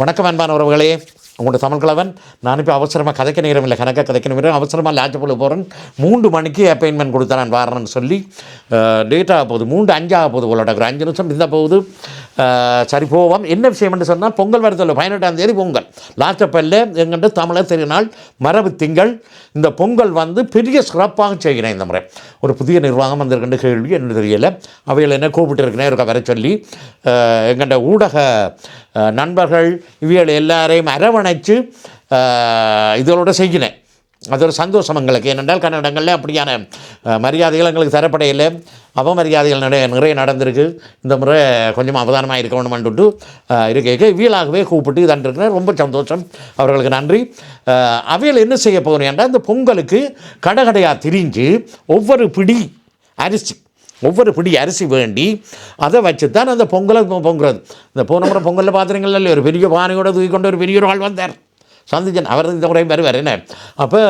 வணக்கம் அன்பான உறவுகளே. உங்களோட தமிழ் கிழவன். நான் இப்போ அவசரமாக கதைக்க நேரம் இல்லை. கணக்காக கதைக்க நேரம் அவசரமாக போல போகிறேன் மூன்று மணிக்கு அப்பாயின்மெண்ட் கொடுத்தா நான் வரேன்னு சொல்லி டேட் ஆக போகுது. மூன்று அஞ்சாக போகுது போல ஒரு அஞ்சு நிமிஷம் இருந்தால் போகுது. சரி போவோம் என்ன விஷயம் என்று சொன்னால் பொங்கல் வரதில்லை பதினெட்டாம் தேதி பொங்கல். லாட்சப்பல்ல எங்கிட்ட தமிழர் திருநாள் மரபு திங்கள் இந்த பொங்கல் வந்து பெரிய சிறப்பாக செய்கிறேன் இந்த முறை. ஒரு புதிய நிர்வாகம் வந்திருக்கின்ற கேள்வி என்ன தெரியல. அவைகள் என்ன கூப்பிட்டுருக்கேன் இருக்க வர சொல்லி எங்கிட்ட ஊடக நண்பர்கள் இவைகள் எல்லாரையும் அரவணைச்சு இதோட செய்கிறேன். அது ஒரு சந்தோஷம் எங்களுக்கு. ஏனென்றால் கன்னடங்களில் அப்படியான மரியாதைகள் எங்களுக்கு தரப்படையில். அவமரியாதைகள் நிறைய நிறைய நடந்திருக்கு. இந்த முறை கொஞ்சம் அவதானமாக இருக்கணும்னுட்டு இருக்க வீலாகவே கூப்பிட்டு இதாண்டிருக்கிறேன் ரொம்ப சந்தோஷம். அவர்களுக்கு நன்றி. அவையில் என்ன செய்ய போகணும் என்றால் இந்த பொங்கலுக்கு கடகடையாக திரிஞ்சு ஒவ்வொரு பிடி அரிசி ஒவ்வொரு பிடி அரிசி வேண்டி அதை வச்சு தான் அந்த பொங்கலை பொங்குறது. இந்த போன முறை பொங்கலில் பார்த்துறீங்களா ஒரு பெரிய பானையோட தூக்கி கொண்டு ஒரு பெரிய ஒரு ஆள் வந்தார். சந்திச்சன் அவர் இந்த முறையும் வருவார் என்ன? அப்போ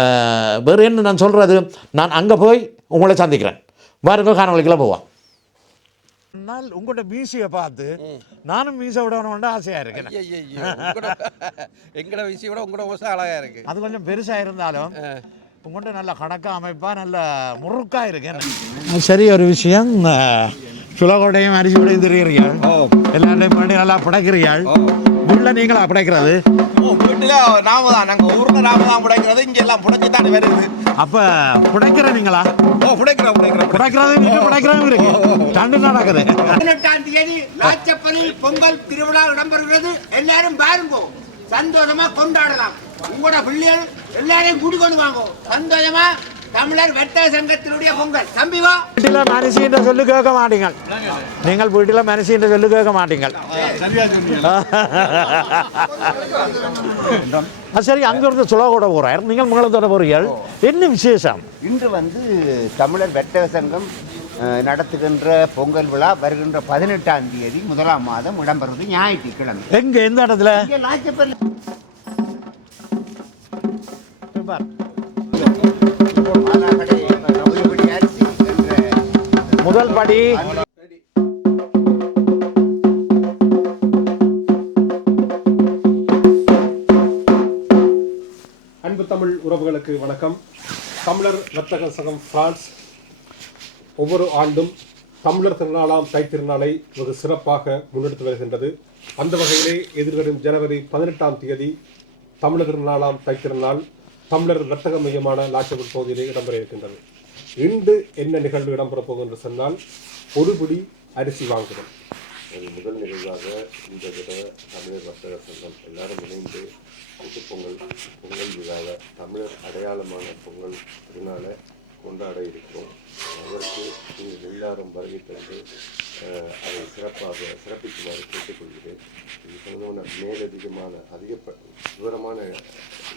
அஹ், வேறு என்ன நான் சொல்கிறது நான் அங்கே போய் உங்களை சந்திக்கிறேன். பாருங்க காணொலிக்கெல்லாம் போவான் நாள் உங்களோட மீசையை பார்த்து நானும் மீசை விடணும்னு ஆசையாக இருக்கேன். எங்கட விஷயம் விட உங்களோட ஓசை அழகா இருக்கு. அது கொஞ்சம் பெருசாக இருந்தாலும் உங்கள்கிட்ட நல்ல கணக்காக அமைப்பாக நல்ல முறுக்காக இருக்கேன். சரி ஒரு விஷயம். சுலகோடையும் அரிசியோடையும் தெரியுறீர்கள் எல்லாருடையும் பண்ணி நல்லா படைக்கிறீர்கள். வீட்டில் நீங்களா படைக்கிறது? ஓ, வீட்டுல நாம தான் நாங்க ஊர்ல நாம தான் புடைக்கிறது. இங்க எல்லாம் புடைச்சு தான் வருது. அப்போ புடைக்கிற நீங்களா? ஓ புடைக்கிறோம் புடைக்கிறோம். புடைக்கிறதும் இருக்கு புடைக்கிறதும் இருக்கு. ரெண்டு நடக்குது. பதினெட்டாம் தேதி லாச்சப்பலில் பொங்கல் திருவிழா இடம்பெறுகிறது. எல்லாரும் பாருங்க. சந்தோஷமா கொண்டாடலாம். உங்களோட பிள்ளைகள் எல்லாரையும் கூட்டி கொண்டு வாங்க. சந்தோஷமா தமிழர் வர்த்தக சங்கத்தினுடைய பொங்கல். தம்பி வா. வீட்டில் மனுஷின்ற சொல்லு கேட்க மாட்டீங்க நீங்கள் வீட்டில் மனுஷின்ற சொல்லு கேட்க மாட்டீங்க சரி அங்கிருந்து சுலகோட போகிறார் நீங்கள் முகளத்தோட போறீர்கள். என்ன விசேஷம்? இன்று வந்து தமிழர் வெட்டக சங்கம் நடத்துகின்ற பொங்கல் விழா வருகின்ற பதினெட்டாம் தேதி முதலாம் மாதம் இடம்பெறுவது ஞாயிற்றுக்கிழமை. எங்க எந்த இடத்துல? முதல் படி அன்பு தமிழ் உறவுகளுக்கு வணக்கம். தமிழர் வர்த்தக சங்கம் பிரான்ஸ் ஒவ்வொரு ஆண்டும் தமிழர் திருநாளாம் தை திருநாளை வெகு சிறப்பாக முன்னெடுத்து வருகின்றது. அந்த வகையிலே எதிர்வரும் ஜனவரி பதினெட்டாம் தேதி தமிழர் திருநாளாம் தை திருநாள் தமிழர் வர்த்தக மையமான லாட்சபுர் பகுதியிலே இடம்பெற இருக்கின்றது. இன்று என்ன நிகழ்வு இடம்பெற போகும் என்று சொன்னால் ஒரு அரிசி வாங்குதல். அது முதல் நிகழ்வாக இந்த தடவை தமிழர் வர்த்தக சங்கம் எல்லாரும் இணைந்து கூட்டுப் பொங்கல் பொங்கல் விழாவை தமிழர் அடையாளமான பொங்கல் திருநாளை கொண்டாட இருக்கிறோம். அதற்கு நீங்கள் எல்லாரும் வருகை தந்து அதை சிறப்பாக சிறப்பிக்குமாறு கேட்டுக்கொள்கிறேன். இது சம்பந்தமான மேலதிகமான அதிக விவரமான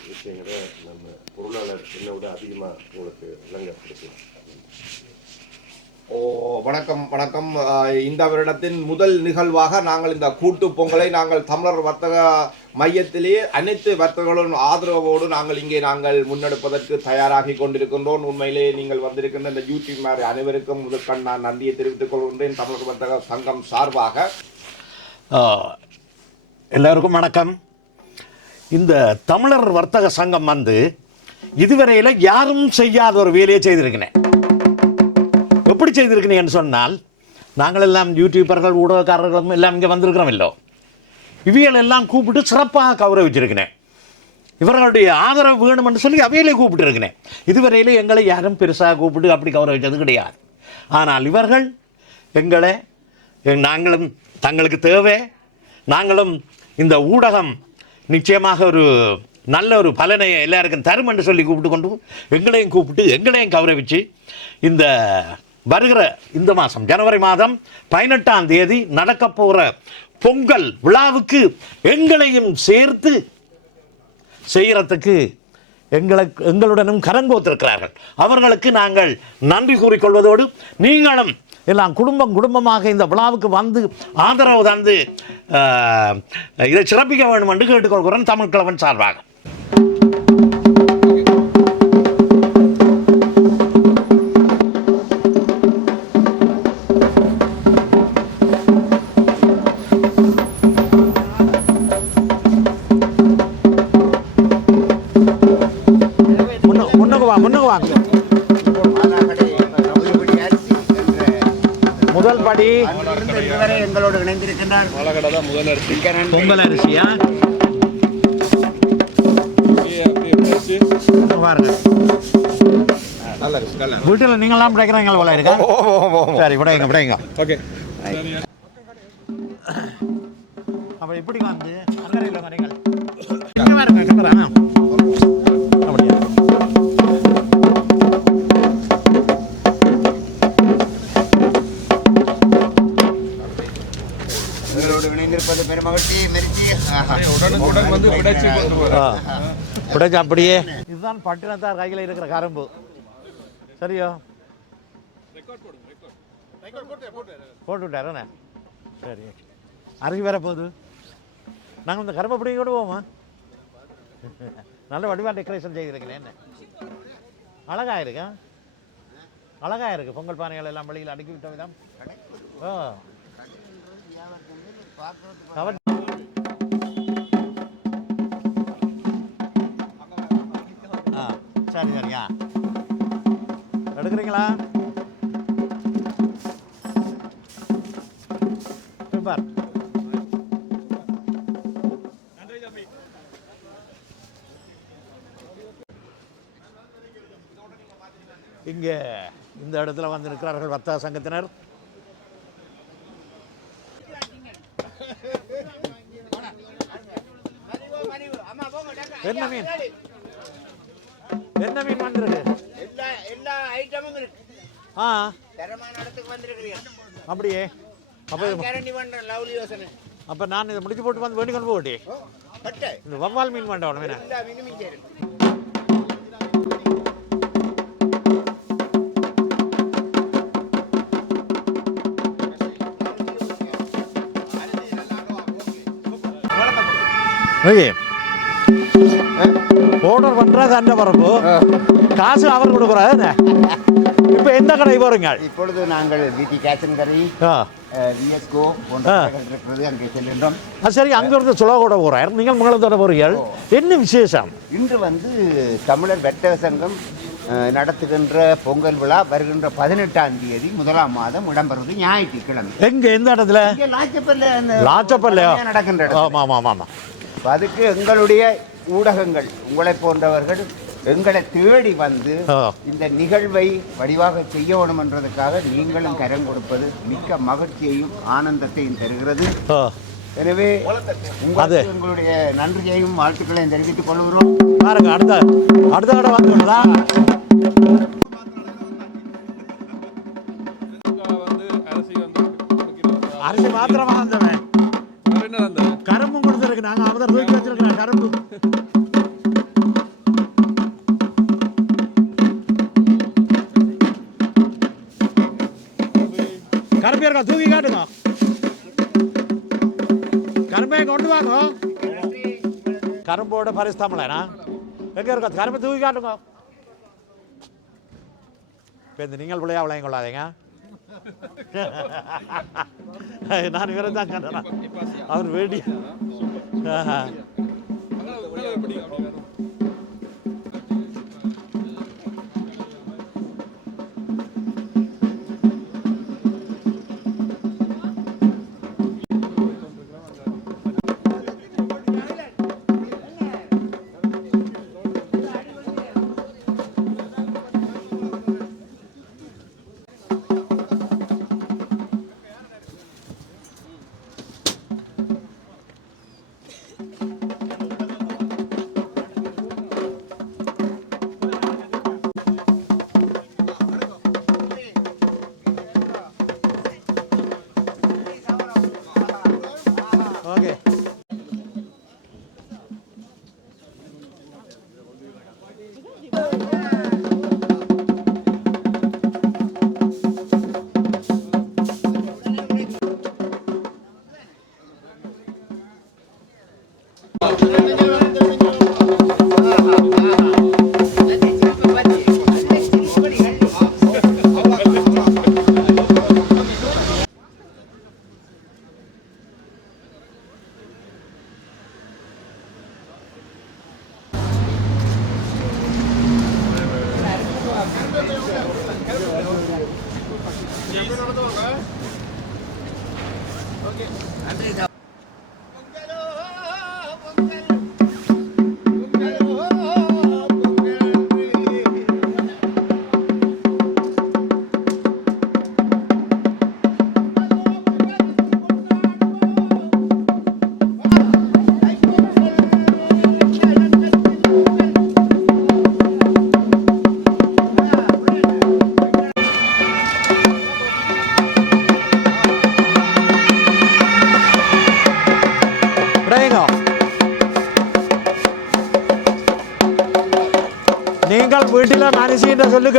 விஷயங்களை நம்ம பொருளாளர் என்னோட அதிகமாக உங்களுக்கு விளங்கப்படுத்தலாம் ஓ வணக்கம் வணக்கம். இந்த வருடத்தின் முதல் நிகழ்வாக நாங்கள் இந்த கூட்டு பொங்கலை நாங்கள் தமிழர் வர்த்தக மையத்திலேயே அனைத்து வர்த்தகர்களும் ஆதரவோடு நாங்கள் இங்கே நாங்கள் முன்னெடுப்பதற்கு தயாராகி கொண்டிருக்கின்றோம். உண்மையிலே நீங்கள் வந்திருக்கின்ற இந்த யூடியூப் மாதிரி அனைவருக்கும் முதற்கண் நான் நன்றியை தெரிவித்துக் கொள்கின்றேன். தமிழர் வர்த்தக சங்கம் சார்பாக. எல்லோருக்கும் வணக்கம். இந்த தமிழர் வர்த்தக சங்கம் வந்து இதுவரையில் யாரும் செய்யாத ஒரு வேலையை செய்திருக்கிறேன். எப்படி செய்திருக்கிறீங்கன்னு சொன்னால் நாங்கள் எல்லாம் யூடியூபர்கள் ஊடகக்காரர்களும் எல்லாம் இங்கே வந்திருக்கிறோம் இல்லை இவியல் எல்லாம் கூப்பிட்டு சிறப்பாக கௌரவிச்சிருக்கிறேன். இவர்களுடைய ஆதரவு வேணும்னு சொல்லி அவையிலே கூப்பிட்டு இருக்கிறேன் இதுவரையிலே எங்களை யாரும் பெருசாக கூப்பிட்டு அப்படி கௌரவிச்சது கிடையாது. ஆனால் இவர்கள் எங்களை நாங்களும் தங்களுக்கு தேவை. நாங்களும் இந்த ஊடகம் நிச்சயமாக ஒரு நல்ல ஒரு பலனை எல்லாருக்கும் தரும் என்று சொல்லி கூப்பிட்டு கொண்டு எங்களையும் கூப்பிட்டு எங்களையும் கௌரவிச்சு இந்த வருகிற இந்த மாதம் ஜனவரி மாதம் பதினெட்டாம் தேதி நடக்க போகிற பொங்கல் விழாவுக்கு எங்களையும் சேர்த்து செய்கிறதுக்கு எங்களுக்கு எங்களுடனும் கரங்கோத்திருக்கிறார்கள் அவர்களுக்கு நாங்கள் நன்றி கூறிக்கொள்வதோடு நீங்களும் எல்லாம் குடும்பம் குடும்பமாக இந்த விழாவுக்கு வந்து ஆதரவு தந்து இதை சிறப்பிக்க வேண்டும் என்று கேட்டுக்கொள்கிறேன் தமிழ் கிழவன் சார்பாக. இணைந்திருக்கின்றார் மிக்க நன்றி. பொங்கல் அரிசியா? பாருங்க. வீட்டில் நீங்களாம் பிடிக்கிறீங்க போல இருக்கா? சரி விடைங்க விடைங்க. ஓகே. அப்போ இப்படி வந்து அக்கறையில் வரீங்கள் இங்கே பாருங்க கேமரா ஆ. பிடிச்ச அப்படியே. இதுதான் பட்டினத்தார் கையில் இருக்கிற கரும்பு. சரியோ? போட்டு விட்டாரண்ணே சரி அரிசி வர போகுது. நாங்கள் இந்த கரும்பை பிடிங்க கூட போவோமா? நல்ல வடிவாக டெக்கரேஷன் செய்திருக்கிறேன் என்ன? அழகா இருக்கா அழகா இருக்கு பொங்கல் பானைகள் எல்லாம் வெளியில் அடுக்கி விட்ட விதம். ஓ. சரி சரியா எடுக்கிறீங்களா சூப்பர். இங்கே இந்த இடத்துல வந்து இருக்கிறார்கள் வர்த்தக சங்கத்தினர். என்ன மீன். என்ன மீன் வந்திருக்கு எல்லா எல்லா ஐட்டமும் இருக்கு. ஆ. தரமான இடத்துக்கு வந்திருக்கிறீங்க. அப்படியே. அப்போ கேரண்டி பண்றேன் லவ்லி யோசனை. அப்போ நான் இதை முடிச்சு போட்டு வந்து வேண்டி கொண்டு போட்டி. இந்த வவ்வால் மீன் வேண்டாம் மீன் ஓகே. ஆர்டர் பண்ணுறது அந்த பரப்பு காசு அவர் கொடுக்குறாரு இப்போ எந்த கடை போகிறீங்க இப்பொழுது நாங்கள் விடி கேசன் கரி விஎஸ்கோ போன்ற இருக்கிறது அங்கே செல்கின்றோம் சரி அங்கிருந்து சுலா கூட போகிறார் நீங்கள் மங்களத்தோட போகிறீர்கள் என்ன விசேஷம்? இன்று வந்து தமிழர் வெட்டக சங்கம் நடத்துகின்ற பொங்கல் விழா வருகின்ற பதினெட்டாம் தேதி முதலாம் மாதம் இடம்பெறுவது ஞாயிற்றுக்கிழமை. எங்க எந்த இடத்துல? லாச்சப்பல்ல அந்த லாச்சப்பல்லையா நடக்கின்ற ஆமாம் ஆமாம் அப்ப அதுக்கு எங்களுடைய ஊடகங்கள் உங்களை போன்றவர்கள் எங்களை தேடி வந்து. இந்த நிகழ்வை வடிவாக செய்ய வேணும் என்றதுக்காக நீங்களும் கரம் கொடுப்பது மிக்க மகிழ்ச்சியையும் ஆனந்தத்தையும் தருகிறது எனவே. உங்களுக்கு எங்களுடைய நன்றியையும் வாழ்த்துக்களையும் தெரிவித்துக் கொள்கிறோம் பாருங்க அடுத்த அடுத்த கடை வந்துடுதா பரிசுத்தமிழனா எங்க இருக்கா கரும்பு தூக்கி காட்டுங்க இப்போ இந்த நீங்கள் பிள்ளையா விளையம் கொள்ளாதீங்க நான் இவரை தான் கண்டேன் அவர் வேடி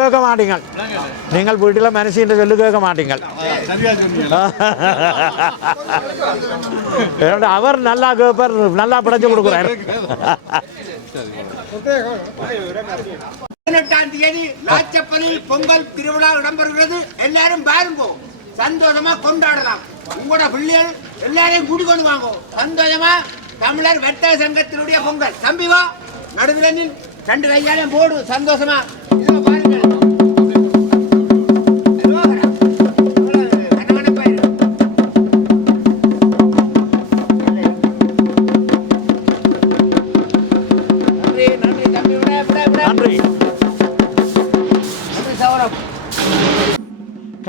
கேட்க மாட்டீங்க. நீங்கள் வீட்டில் மனுஷின்ற சொல்லு கேட்க மாட்டீங்க. அவர் நல்லா கேட்பார் நல்லா படைச்சு கொடுக்குறாரு. பதினெட்டாம் தேதி லாச்சப்பலில் பொங்கல் திருவிழா இடம்பெறுகிறது. எல்லாரும் பாருங்கோ. சந்தோஷமா கொண்டாடலாம். உங்களோட பிள்ளைகள் எல்லாரையும் கூட்டிக்கொண்டு வாங்கோ. சந்தோஷமா தமிழர் வர்த்தக சங்கத்தினுடைய பொங்கல். தம்பி வா. நடுவில் ரெண்டு கையாலையும் போடு. சந்தோஷமா.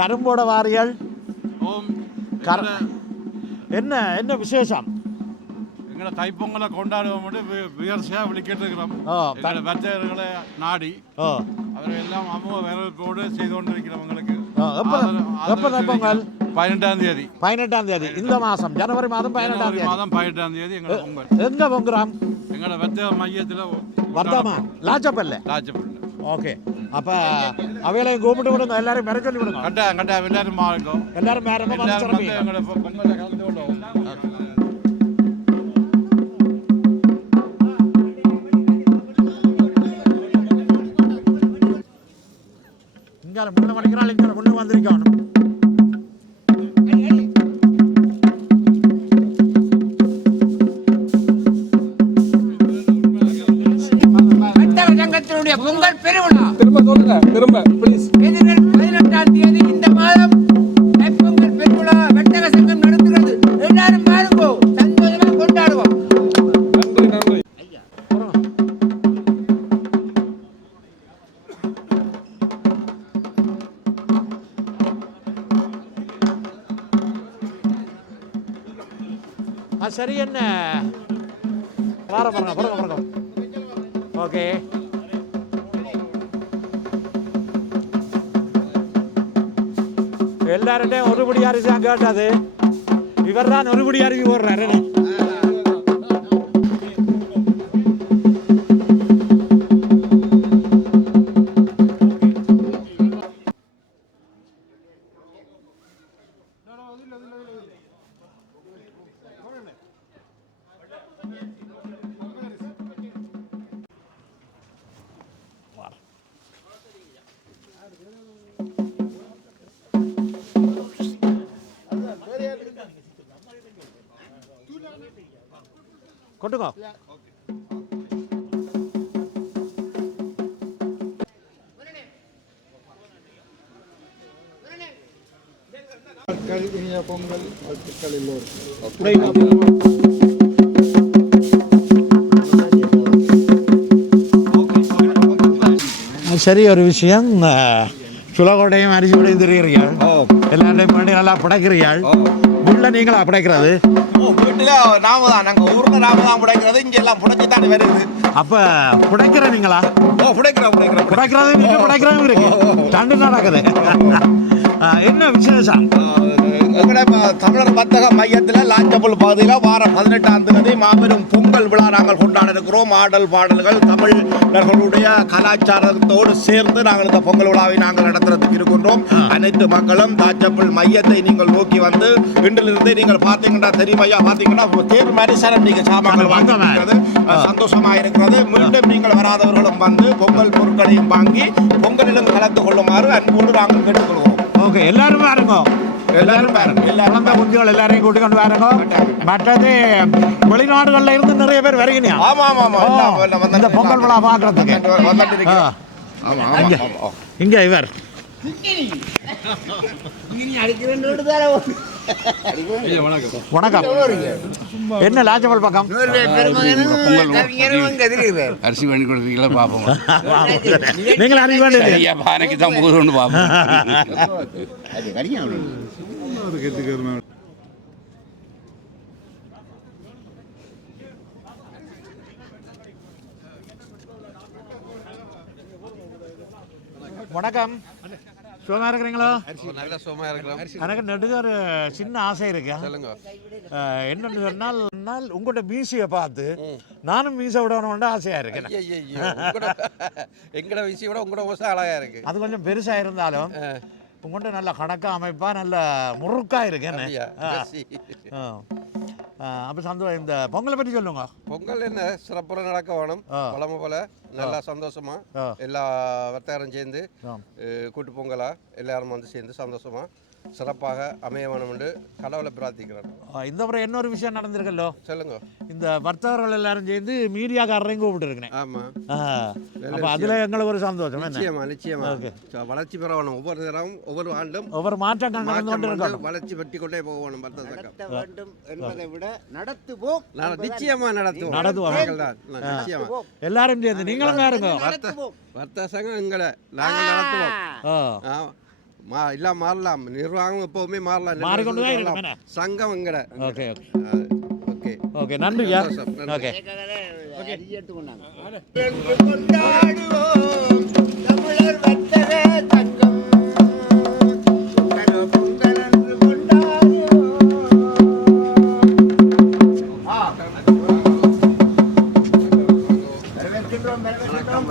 கரும்போட வாரியல் என்ன என்ன விசேஷம்? எங்களை தைப்பொங்கலை கொண்டாடுவோம் வியர்ச்சியாக விழிக்கிட்டு இருக்கிறோம் ஓ, எங்களை வர்த்தகர்களை நாடி ஓ. அவர்கள் எல்லாம் அமுக வரவேற்போடு செய்து கொண்டிருக்கிறவங்களுக்கு எப்ப- தைப்பொங்கல்? பதினெட்டாம் தேதி. பதினெட்டாம் தேதி இந்த மாதம் ஜனவரி மாதம் பதினெட்டாம் தேதி. மாதம் பதினெட்டாம் தேதி எங்களை பொங்கல். எங்க பொங்குறாம்? எங்களை வர்த்தக மையத்தில் வர்த்தமா? லாச்சப்பல்ல ராஜப்பள்ளி ஓகே. அப்ப அவையிலையும் கூப்பிட்டு விடுங்க எல்லாரும் மிர சொல்லி விடுங்க கட்டா கட்டா எல்லாரும் மாறும் எல்லாரும் வேற என்ன எல்லாரும் வந்து மனசு எங்களை பொ- பொங்கலை கலந்து கொள்வோம் இங்க முன்ன மணிக்கிறாள் இங்க முன்ன வந்திருக்கணும் ஆ சரி என்ன? பாரு பாருங்க பாருங்க பாருங்க ஓகே. எல்லார்டையும் ஒருபடி அரிசி தான் கேட்டது. இவர் தான் ஒருபடி அரிசி போடுறாரு என்ன? கொட்டுங்க சரி ஒரு விஷயம் சுலகோடையும் அரிசியோடையும் தெரியுறீர்கள் எல்லாருடையும் பண்ணி நல்லா படைக்கிறீர்கள் உள்ள நீங்களா படைக்கிறது வீட்டுல நாம தான் நாங்க ஊர்ல நாம தான் புடைக்கிறது இங்க எல்லாம் புடைச்சு தான் வருது. அப்ப புடைக்கிற நீங்களா ஓ புடைக்கிறோம் புடைக்கிறோம். புடைக்கிறது நீங்க புடைக்கிறதும் இருக்கு. ரெண்டு நடக்குது. என்ன விசேஷம்? தமிழர் வர்த்தக மையத்தில் லாஞ்சபுல் பகுதியில் வார பதினெட்டாம் தேதி மாபெரும் பொங்கல் விழா நாங்கள் கொண்டாட இருக்கிறோம் ஆடல் பாடல்கள் தமிழர்களுடைய கலாச்சாரத்தோடு சேர்ந்து நாங்கள் இந்த பொங்கல் விழாவை நாங்கள் நடத்துறதுக்கு இருக்கின்றோம். அனைத்து மக்களும் லாஞ்சபுல் மையத்தை நீங்கள் நோக்கி வந்து இன்றிலிருந்து நீங்கள் பார்த்தீங்கன்னா தெரியும் ஐயா பார்த்தீங்கன்னா தேர் மாதிரி சரம் நீங்கள் சாமான்கள் வாங்கி இருக்கிறது சந்தோஷமா இருக்கிறது. மீண்டும் நீங்கள் வராதவர்களும் வந்து பொங்கல் பொருட்களையும் வாங்கி பொங்கலிலும் கலந்து கொள்ளுமாறு அன்போடு நாங்கள் கேட்டுக்கொள்கிறோம். ஓகே எல்லாரும் பாருங்க எல்லாரும் பாருங்க எல்லாரும் குழந்தை குஞ்சுகள் எல்லாரையும் கூட்டி கொண்டு பாருங்க மற்றது வெளிநாடுகள்ல இருந்து நிறைய பேர் வருகிறீங்க ஆமா ஆமா ஆமா இந்த பொங்கல் விழா ஆ. இங்க இவர் வணக்கம். என்ன லாஜபல் பக்கம்? அரிசி பண்ணி கொடுத்தீங்களா? பார்ப்போம் நீங்கள் வேண்டியது ஐயா பானைக்கு தான் ஒன்று பார்ப்போம் வணக்கம். சுகமாக இருக்கிறீங்களா? நல்ல சுகமாக இருக்கிறோம். எனக்கு நடுக ஒரு சின்ன ஆசை இருக்கு. சொல்லுங்க. என்னன்னு சொன்னால் நாள் உங்களோட மீசியை பார்த்து நானும் மீசை விடணும்னு ஆசையாக இருக்கேன் எங்கட விஷயம் விட உங்களோட விவசாயம் அழகா இருக்கு. அது கொஞ்சம் பெருசாக இருந்தாலும் உங்கள்கிட்ட நல்ல கணக்கா அமைப்பா நல்ல முறுக்கா இருக்கேன்னு அப்போ சந்தோஷம் இந்த பொங்கலை பற்றி சொல்லுங்க. பொங்கல் என்ன? சிறப்புற நடக்க வேணும். பழமை போல. நல்லா சந்தோஷமா. எல்லா வர்த்தகரும் சேர்ந்து கூட்டு பொங்கலா எல்லாரும் வந்து சேர்ந்து சந்தோஷமா. சிறப்பாக அமைய வேணும் என்று கடவுளை பிரார்த்திக்கிறேன் இந்த முறை இன்னொரு விஷயம் நடந்திருக்கல்லோ? சொல்லுங்க. இந்த வர்த்தகர்கள் எல்லாரும் சேர்ந்து மீடியாக்காரரையும் கூப்பிட்டுருக்கேன் ஆமா. அப்போ அதில் எங்களுக்கு ஒரு சந்தோஷம் என்ன? நிச்சயமா நிச்சயமா. வளர்ச்சி பெற வேணும் ஒவ்வொரு தடவும் ஒவ்வொரு ஆண்டும் ஒவ்வொரு மாற்றங்கள் நடந்து கொண்டு இருக்கணும் வளர்ச்சி பற்றி கொண்டே போகணும் வர்த்தக வேண்டும் என்பதை விட நடத்துவோம் நான் நிச்சயமா நடத்துவோம். நடத்துவோம். எல்லாரும் சேர்ந்து நீங்களும் வர்த்த- வர்த்தக சங்கம் எங்களை. நாங்கள் நடத்துவோம். ஆ. ஆ, மா இல்ல மாறலாம். நிர்வாகம் எப்பவுமே மாறலாம். மாறிக்கொண்டு தான். சங்கம் எங்கட? Okay okay. ஓகே. நன்றி. ஓகே எடுத்துக்கொண்டாங்க கொண்டாடுவோம். தமிழர் வரவேற்கின்றோம். வரவேற்கின்றோம்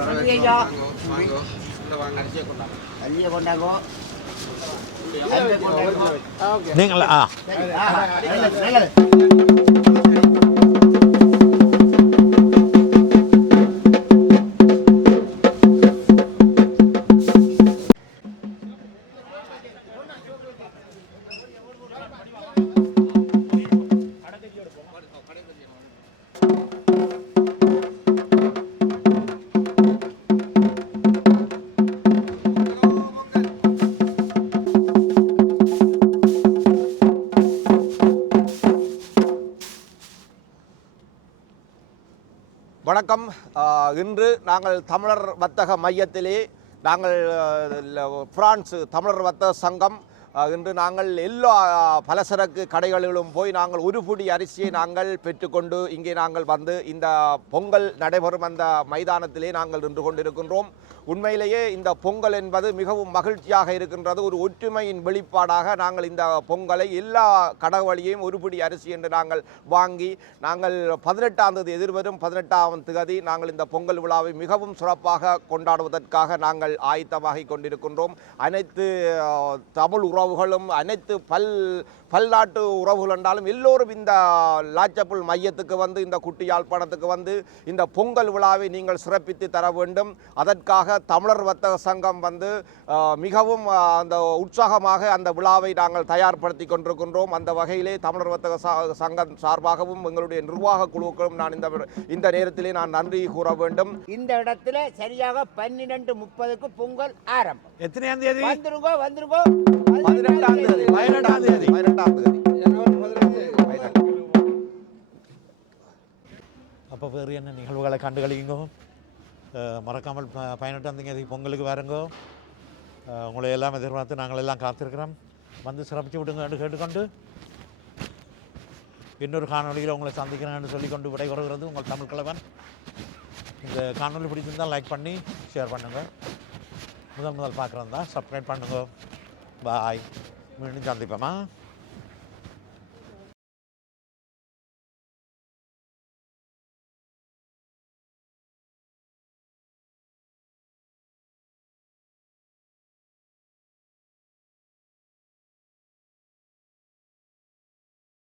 ஐயா கொண்டாங்கோ. நீங்கள் ஆ இன்று நாங்கள் தமிழர் வர்த்தக மையத்திலே நாங்கள் பிரான்ஸ் தமிழர் வர்த்தக சங்கம் இன்று நாங்கள் எல்லா பலசரக்கு கடைகளிலும் போய் நாங்கள் ஒரு புடி அரிசியை நாங்கள் பெற்றுக்கொண்டு இங்கே நாங்கள் வந்து இந்த பொங்கல் நடைபெறும் அந்த மைதானத்திலே நாங்கள் நின்று கொண்டிருக்கின்றோம். உண்மையிலேயே இந்த பொங்கல் என்பது மிகவும் மகிழ்ச்சியாக இருக்கின்றது. ஒரு ஒற்றுமையின் வெளிப்பாடாக நாங்கள் இந்த பொங்கலை எல்லா கடவுளையும் ஒருபடி அரிசி என்று நாங்கள் வாங்கி நாங்கள் பதினெட்டாம் தேதி எதிர்வரும் பதினெட்டாம் தேதி நாங்கள் இந்த பொங்கல் விழாவை மிகவும் சிறப்பாக கொண்டாடுவதற்காக நாங்கள் ஆயத்தமாகி கொண்டிருக்கின்றோம். அனைத்து தமிழ் உறவு உறவுகளும் அனைத்து பல் பல்நாட்டு உறவுகள் என்றாலும் எல்லோரும் இந்த லாச்சப்புல் மையத்துக்கு வந்து இந்த குட்டி யாழ்ப்பாணத்துக்கு வந்து இந்த பொங்கல் விழாவை நீங்கள் சிறப்பித்து தர வேண்டும். அதற்காக தமிழர் வர்த்தக சங்கம் வந்து மிகவும் அந்த உற்சாகமாக அந்த விழாவை நாங்கள் தயார்படுத்தி கொண்டிருக்கின்றோம். அந்த வகையிலே தமிழர் வர்த்தக ச- சங்கம் சார்பாகவும் எங்களுடைய நிர்வாக குழுக்களும் நான் இந்த இந்த நேரத்திலே நான் நன்றி கூற வேண்டும். இந்த இடத்துல சரியாக பன்னிரண்டு முப்பதுக்கு பொங்கல் ஆரம்பம். எத்தனையாம் தேதி? வந்துருங்கோ வந்துருங்கோ. பதினெட்டாம் தேதி பதினெட்டாம் தேதி. பதினெட்டாம் தேதி அப்போ வேறு என்ன நிகழ்வுகளை கண்டுகளிங்கோ கழிங்கோ மறக்காமல் பதினெட்டாம் தேதி பொங்கலுக்கு வரங்கோ. உங்களை எல்லாம் எதிர்பார்த்து நாங்கள் எல்லாம் காத்திருக்கிறோம். வந்து சிறப்பிச்சு விடுங்க கேட்டுக்கொண்டு இன்னொரு காணொலியில் உங்களை சந்திக்கிறேன்னு சொல்லிக்கொண்டு விடைபெறுகிறது உங்கள் தமிழ் கலவன் இந்த காணொளி பிடிச்சிருந்தால் லைக் பண்ணி ஷேர் பண்ணுங்கள் முதல் முதல் பார்க்குறதா சப்ஸ்கிரைப் பண்ணுங்க. பாய் மீண்டும் சந்திப்போமா